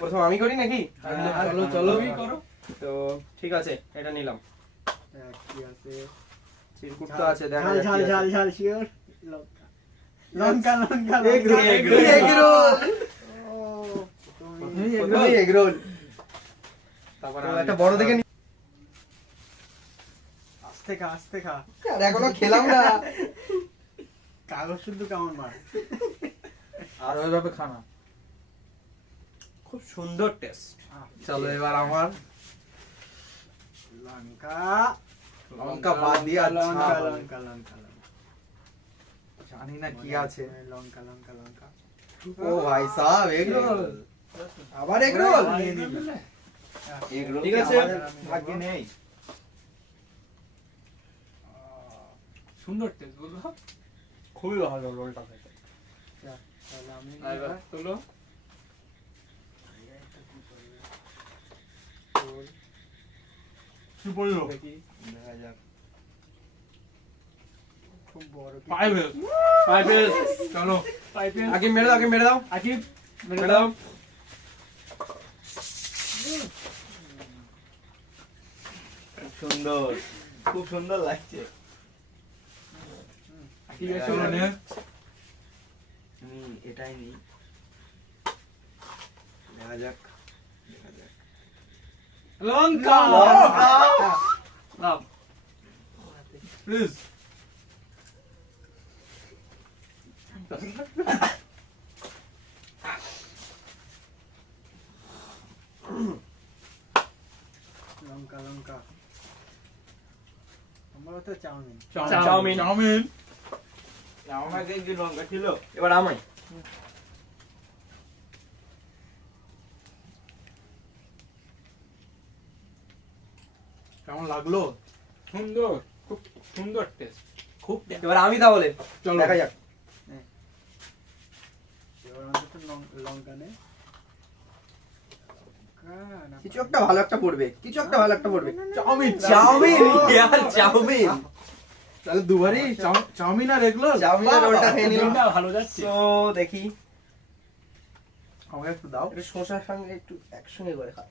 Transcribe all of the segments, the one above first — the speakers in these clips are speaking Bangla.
প্রথম আমি করি নাকি? চলো চলো করো। তো ঠিক আছে, এটা নিলাম। কি আছে? চিরকুট তো আছে, দেখা ঝাল যাক ঝাল কি আছে। ঝাল ঝাল শিওর। লঙ্কা লঙ্কা egg roll, egg roll, egg roll. প্রথমেই এগ রোল। তারপর তো একটা বড় দেখে নি। আস্তে খা আস্তে খা। আর এখনো খেলাম না। কাগজ শুদ্ধ কেমন মার। আর ওইভাবে খানা। খুব সুন্দর টেস্ট। চলো এবার আমার লঙ্কা লঙ্কা বাদ দিয়ে আর লঙ্কা ঝাল। লঙ্কা লঙ্কা জানি না কি আছে। লঙ্কা লঙ্কা লঙ্কা। ও ভাই সাহেব, এগ রোল। আবার এগ রোল। এগ রোল ঠিক আছে, ভাগ্যে নেই। সুন্দর টেস্ট বলো। খুবই ভালো রোলটা খেতে। তাহলে আমি এবার তোলো। কি বললো? দেখি দেখা যাক। খুব বড় কি? পাইপেল পাইপেল চলো পাইপেল আগে মেরে দাও, আগে মেরে দাও, আকিব মেরে দাও। খুব সুন্দর, খুব সুন্দর লাগছে। আকিব চলো নেক্সট। এটাই নি, দেখা যাক, দেখা যাক। লঙ্কা লঙ্কা। লাভ প্লিজ। লঙ্কা লঙ্কা। আমরা তো চাউমিন। চাউমিন। চাউমিন আমাকে কি লঙ্কা ছিল? এবার আমায়। কেমন লাগলো? সুন্দর, খুব সুন্দর টেস্ট। খুব এবার আমি তাহলে, চলো দেখা যাক। এবার অন্তত লঙ্কা নে। কিছু একটা ভালো একটা পড়বে, কিছু একটা ভালো একটা পড়বে। চাউমিন চাউমিন, ইয়ার চাউমিন। তাহলে দুবারই চাউমিন আর এগ রোল। চাউমিনের রোলটা খেয়ে নিলাম। ভালো যাচ্ছে। তো দেখি, আমাকে একটু দাও। একটু শসার সঙ্গে একটু একসঙ্গে করে খা।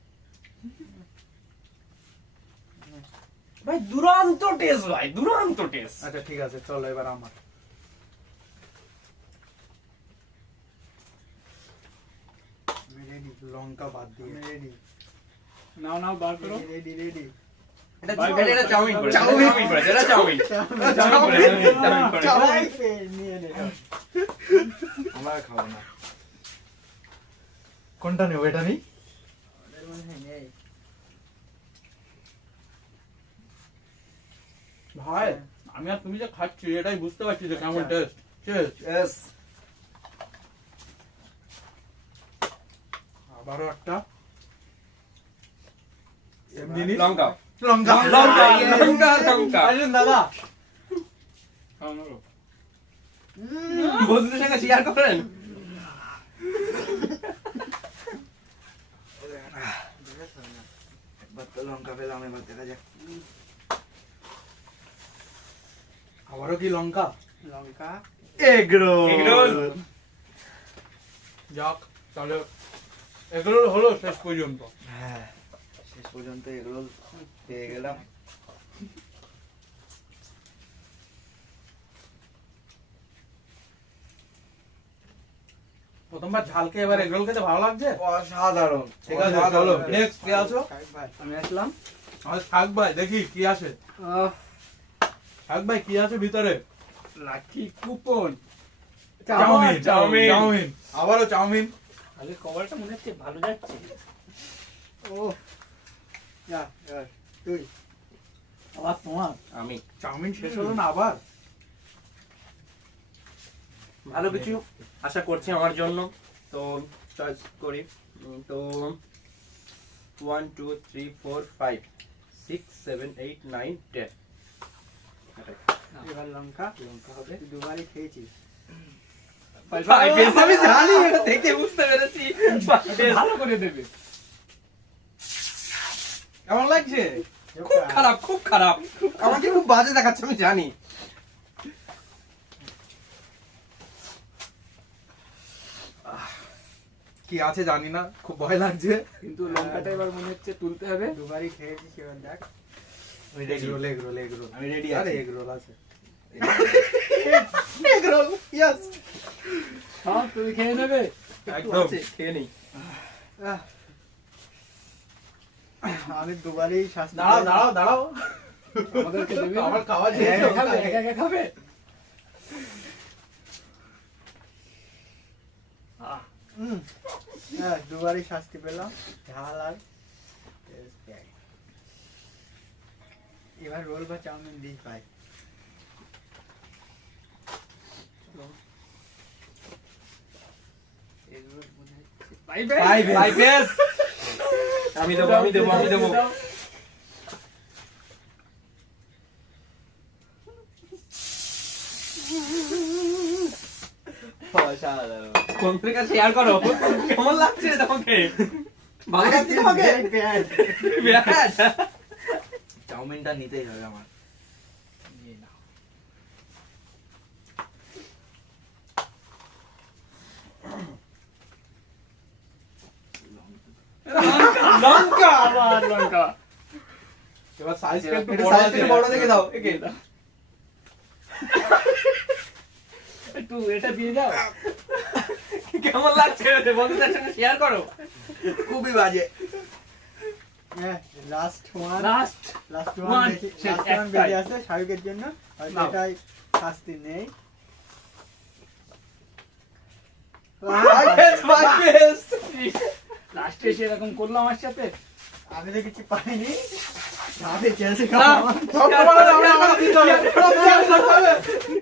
ভাই দুরন্ত টেস্ট, ভাই দুরন্ত টেস্ট। আচ্ছা ঠিক আছে, চলো এবার আমার। রেডি লঙ্কা বাদ দিয়ে। রেডি নাও নাও বার করো। Ready ready. এটা ভাই, এটা চাউমিন করে, চাউমিন। চাউমিন করে, এটা চাউমিন। চাউমিন করে, চাউমিন করে। চাউমিন নিয়ে নে। আমরা খাবো না। কোনটা নেব? এটা নেই। ওদের মনে হয় নেই। ভাই আমি আর তুমি যে খাচ্ছি এটাই বুঝতে পারছি যে কেমন টেস্ট। Yes. আবারও একটা জিনিস। লঙ্কা, লঙ্কা লঙ্কা, লঙ্কা, লঙ্কা। আসেন দাদা। বন্ধুদের সঙ্গে শেয়ার করেন। একবার তো লঙ্কা পেলাম, এবার দেখা যাক। আবারও কি লঙ্কা? লঙ্কা এগ রোল। Egg role. যাক তাহলে এগ রোল হলো শেষ পর্যন্ত। হ্যাঁ, শেষ পর্যন্ত এগ রোল পেয়ে গেলাম। প্রথমবার ঝাল খেয়ে এবার এগ রোল খেতে ভালো লাগছে। অসাধারণ। ঠিক আছে চলো নেক্সট কে আছো? ভাই আমি আসলাম। আমার শাক ভাই, দেখি কি আছে। শাক ভাই কি আছে ভিতরে? Lucky coupon. Chowmein chowmein. Chowmein আবারও চাউমিন। আগে কভারটা মনে হচ্ছে ভালো যাচ্ছে। ও যা এবার তুই। আবার তোমার আমি চাউমিন শেষ হলো না আবার? ভালো কিছু আশা করছি আমার জন্য, তো চয়েস করি। তো 1 2 3 4 5 6 7 8 9 10। এবার লঙ্কা। লঙ্কা হবে। তুই দুবারই খেয়েছিস। আমি জানি, এটা দেখে বুঝতে পেরেছি। ভালো করে দেবে। কেমন লাগছে? খুব খারাপ, খুব খারাপ। আমাকে খুব বাজে দেখাচ্ছে, আমি জানি। কি আছে জানি না, খুব ভয় লাগছে। কিন্তু লঙ্কাটা এবার মনে হচ্ছে তুলতে হবে। দুবারই খেয়েছি, সেবার দেখ। আমি রেডি, এগরোল এগরোল এগরোল, আমি রেডি আরে আছি। এগরোল আছে। Egg roll, yes. সব তুমি খেয়ে নেবে। একদম। খেয়ে নেই। আহ, আমি দুবারই শাস্তি দাঁড়াও পেলাম। দাঁড়াও দাঁড়াও, আমাদেরকে দেবে না? আমার খাওয়া একা শেষ। একা খাবে, একা একা খাবে। হ্যাঁ, দুবারই শাস্তি পেলাম, ঝাল আর taste দেয়। এবার রোল বা চাউমিন দিই পাই। এগুলো মনে হচ্ছে পাইবে। Five yes. আমি দেবো, আমি দেবো, আমি দেবো। কোন থেকে শেয়ার করো, কেমন লাগছে তোমাকে? ভালো লাগছে তোমাকে? Bad. Bad? চাউমিনটা নিতেই হবে আমার। নিয়ে নাও। লঙ্কা। আবার লঙ্কা। এবার সাইজটা একটু এটা বড় size আছে, একটু বড় দেখে দাও, একে। একটু এটা দিয়ে দাও। কেমন লাগছে বন্ধুদের সঙ্গে শেয়ার করো। খুবই বাজে। হ্যাঁ, last one. Last Last one, one দেখি- শেষ, last one একটাই। বেরিয়ে আসে শাহরুখের জন্য, হয়তো নাও। এটাই শাস্তি নেই। Five yes. লাস্টে এসে এরকম করলো আমার সাথে। আমি তো কিছু পাইনি, আমি চেয়েছি না, খাওয়া। share করো, share করো।